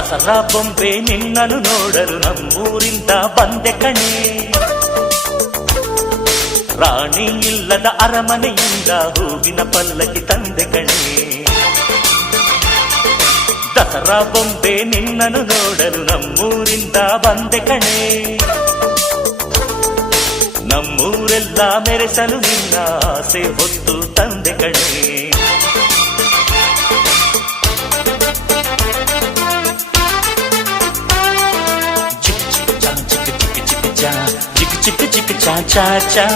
ದಸರಾ ಬೊಂಬೆ ನಿನ್ನನ್ನು ನೋಡಲು ನಮ್ಮೂರಿಂದ ಬಂದೆ ಕಣೆ. ರಾಣಿ ಇಲ್ಲದ ಅರಮನೆಯಿಂದ ಹೂವಿನ ಪಲ್ಲಕ್ಕಿ ತಂದೆ ಕಣೆ. ದಸರಾ ಬೊಂಬೆ ನಿನ್ನನ್ನು ನೋಡಲು ನಮ್ಮೂರಿಂದ ಬಂದೆ ಕಣೆ. ನಮ್ಮೂರೆಲ್ಲ ಮೆರೆಸಲು ನಿನ್ನ ಆಸೆ ಹೊತ್ತು ತಂದೆ ಕಣೆ. ಚಿಕ್ ಚಿಕ್ ಚಾ ಚಾ ಚಾ